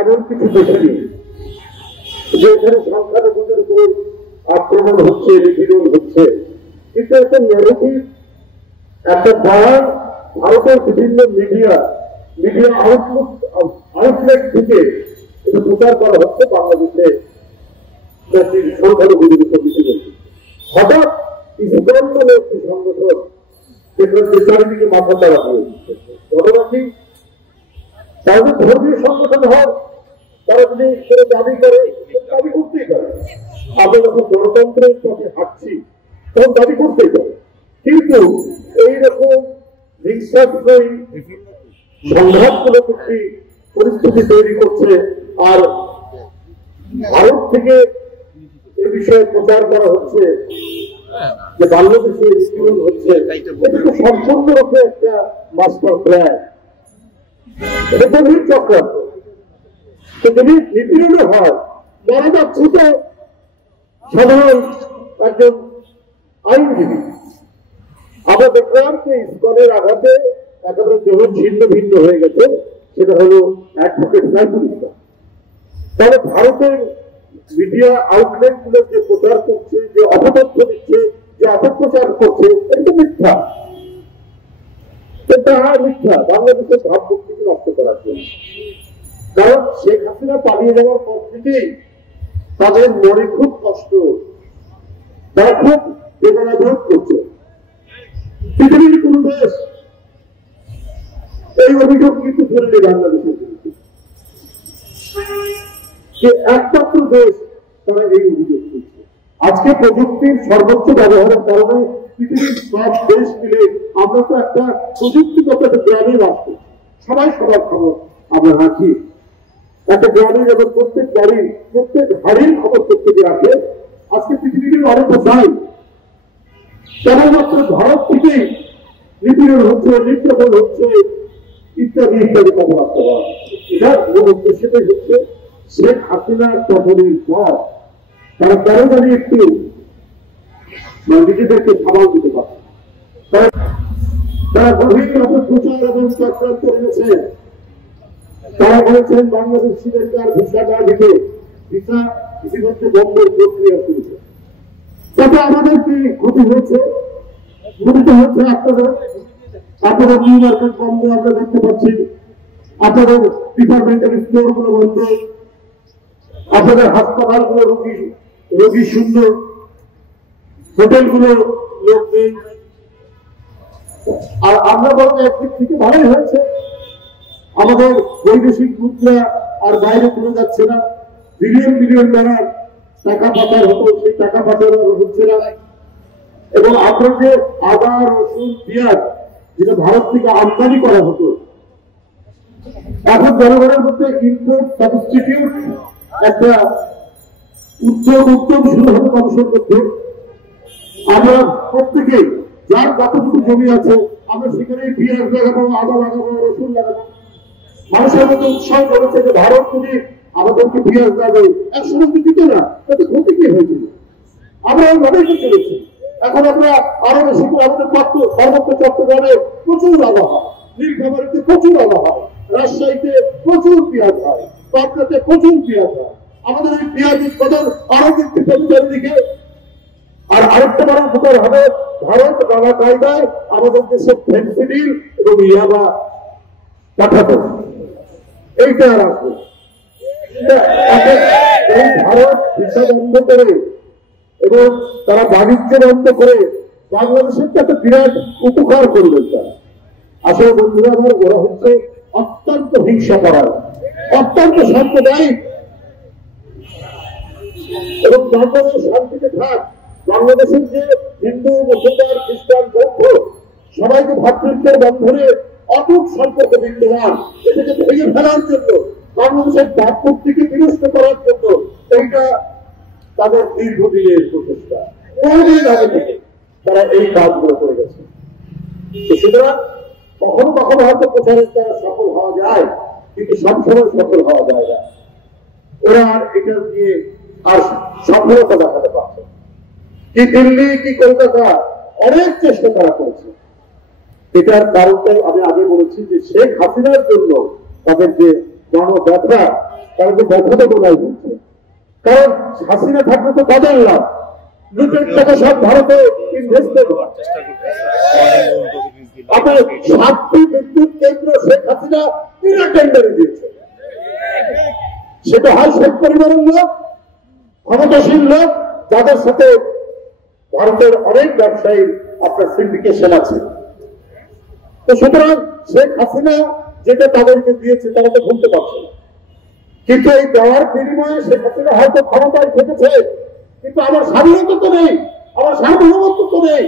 এমন কিছু দেখিনি যে এখানে সংখ্যালঘুদের উপর আক্রমণ হচ্ছে, নিপীড়ন হচ্ছে, কিন্তু একটা নেগেটিভ একটা বয়ান ভারতের বিভিন্ন মিডিয়া আউটলেট থেকে এটা প্রচার করা হচ্ছে বাংলাদেশে সংখ্যালঘুদের উপর নিপীড়ন। হঠাৎ ইসলাম বলে একটি সংগঠন যেখানে চারিদিকে মাথা তারা হয়ে দিচ্ছে। ঘটনা কি, তাদের ধর্মীয় সংগঠন হয়, তারা যদি সেটা দাবি করে দাবি করতেই পারে। আমরা যখন গণতন্ত্রের পথে হাঁটছি তখন দাবি করতেই পারে, কিন্তু এইরকম হিংসাত্মক সংঘাতমূলক একটি পরিস্থিতি তৈরি করছে আর ভারত থেকে এ বিষয়ে প্রচার করা হচ্ছে যে বাংলাদেশে নিপীড়ন হচ্ছে। এটা তো সম্পূর্ণরূপে একটা মাস্টার প্ল্যান, এটা গভীর চক্রান্ত। যদি নিপীড়ন হয়, মারা যাচ্ছে তো সাধারণ একজন আইনজীবী। আমরা দেখলাম যে ইসকনের আঘাতে একেবারে দেহ ছিন্ন ভিন্ন হয়ে গেছে, সেটা হলো অ্যাডভোকেট সাইফুল ইসলাম। তাহলে ভারতের মিডিয়া আউটলেট গুলো যে প্রচার করছে, যে অপতথ্য দিচ্ছে, যে অপপ্রচার করছে, এটা মিথ্যা। এটা মিথ্যা বাংলাদেশের ভাবমূর্তিকে নষ্ট করার জন্য। কারণ শেখ হাসিনা পালিয়ে যাওয়ার পর থেকেই তাদের মনে খুব কষ্ট, তারা খুব বেদনা বোধ করছে। পৃথিবীর কোন দেশ এই অভিযোগ কিন্তু ফেলেনি বাংলাদেশের বিরুদ্ধে, যে একমাত্র দেশ তারা এই অভিযোগ করছে। আজকে প্রযুক্তির সর্বোচ্চ ব্যবহারের কারণে পৃথিবীর সব দেশ মিলে আমরা তো একটা প্রযুক্তিগত একটা গ্রামে বাস করছি, সবাই সবার খবর আমরা রাখি। একটা গ্রামে যেমন প্রত্যেক বাড়ির প্রত্যেক হাড়ির খবর প্রত্যেকে রাখে, আজকে পৃথিবীর অনেক চাই কেবলমাত্র ভারত থেকেই নিপীড়ন হচ্ছে, নির্যাতন হচ্ছে, ইত্যাদি ইত্যাদি খবর রাখতে পারে। এটার মূল উদ্দেশ্যটাই হচ্ছে শেখ হাসিনার পতনের পর তারা কেন জানি একটু নিজেদেরকে সামাল দিতে পারে, তারা গভীর অপপ্রচার এবং চক্রান্ত করেছে। তারা বলেছেন বাংলাদেশিদেরকে আর ভিসা না দিতে, ভিসা ইতিমধ্যে বন্ধের প্রক্রিয়া শুরু করে। তাতে আমাদের কি ক্ষতি হচ্ছে? ক্ষতি হচ্ছে আপনাদের নিউ মার্কেট বন্ধ আমরা দেখতে পাচ্ছি, আপনাদের ডিপার্টমেন্টাল স্টোর গুলো বন্ধ, আপনাদের হাসপাতালগুলো রোগী শূন্য, হোটেলগুলো লোক নেই। আর আমরা বলবো একদিক থেকে ভালোই হয়েছে, আমাদের বৈদেশিক মুদ্রা আর বাইরে চলে যাচ্ছে না, বিলিয়ন বিলিয়ন ডলার টাকা পাচার হতো, সেই টাকা পাচার হচ্ছে না। এবং আমরা যে আদা, রসুন, পেঁয়াজ যেটা ভারত থেকে আমদানি করা হতো, এখন জনগণের মধ্যে ইম্পোর্ট সাবস্টিটিউট একটা উদ্যম শুরু হতো মানুষের মধ্যে। আমরা প্রত্যেকেই যার কতটুকু জমি আছে আমরা সেখানে পেঁয়াজ লাগাবো, আদা লাগাবো, রসুন লাগাবো। মানুষের মধ্যে উৎসাহ করেছে যে ভারত যদি আমাদেরকে পেঁয়াজ লাগাবে, একসময় দিত না, তাতে ক্ষতি কি হয়েছিল? আমরা ওইভাবেই চলেছি। এখন আমরা আরো বেশি করে আমাদের সর্বত্র চট্টগ্রামে প্রচুর আদা হয়, নীলফামারীতে প্রচুর আদা হয়, রাজশাহীতে প্রচুর পেঁয়াজ হয়, পাবনাতে প্রচুর পেঁয়াজ হয়। আমাদের এই পেঁয়াজ উৎপাদন আরো বৃদ্ধি পাবে চারিদিকে। আর আরেকটা বড় উপকার হবে, ভারত নানা কায়দায় আমাদের দেশে ফেন্সিডিল এবং ইয়াবা পাঠাবে, এইটা আর আসবে। এই ভারত ভিসা বন্ধ করে এবং তারা বাণিজ্য বন্ধ করে বাংলাদেশের একটা বিরাট উপকার করবেন তারা। আসলে বন্ধুরা আমার, ওরা হচ্ছে অত্যন্ত হিংসা করার, অত্যন্ত সাম্প্রদায়িক। এবং বাংলাদেশ শান্তিতে থাক, বাংলাদেশের যে হিন্দু, মুসলমান, খ্রিস্টান, বৌদ্ধ সবাইকে ভাতৃত্বের বন্ধনে অটুট সম্পর্ক বিদ্যমান, এটাকে ভেঙে ফেলার জন্য, বাংলাদেশের ভাবমূর্তিকে বিনষ্ট করার জন্য এইটা তাদের দীর্ঘদিনের প্রচেষ্টা। বহুদিন আগে থেকে তারা এই কাজগুলো করে গেছে। সুতরাং কখনো কখনো হয়তো প্রচারের দ্বারা সফল হওয়া যায়, কিন্তু সবসময় সফল হওয়া যায় না। ওরা আর এটা নিয়ে আর সফলতা দেখাতে পারছে কি দিল্লি কি কলকাতা অনেক চেষ্টা তারা করেছে। এটার কারণটাই আমি আগে বলেছি যে শেখ হাসিনার জন্য তাদের যে গণব্যথা, তারা তো ব্যর্থতা বোঝাই করছে। কারণ হাসিনা থাকলে তো তাদের লাভ, লুটের টাকা সব ভারতে ইনভেস্টেড। আপনার 7টি বিদ্যুৎ কেন্দ্র শেখ হাসিনা বিনা টেন্ডারে দিয়েছে। সেটা হয় শেখ পরিবারের লোক, ক্ষমতাসীন লোক, যাদের সাথে ভারতের অনেক ব্যবসায়ী আপনার সিন্ডিকেশন আছে। তো সুতরাং শেখ হাসিনা যেটা তাদেরকে দিয়েছে তারা তো ভুলতে পারছে না। কিন্তু এই দেওয়ার বিনিময়ে শেখ হাসিনা হয়তো ক্ষমতায় থেকেছে, কিন্তু আমার স্বাধীনতা তো নেই, আমার সার্বভৌমত্ব তো নেই।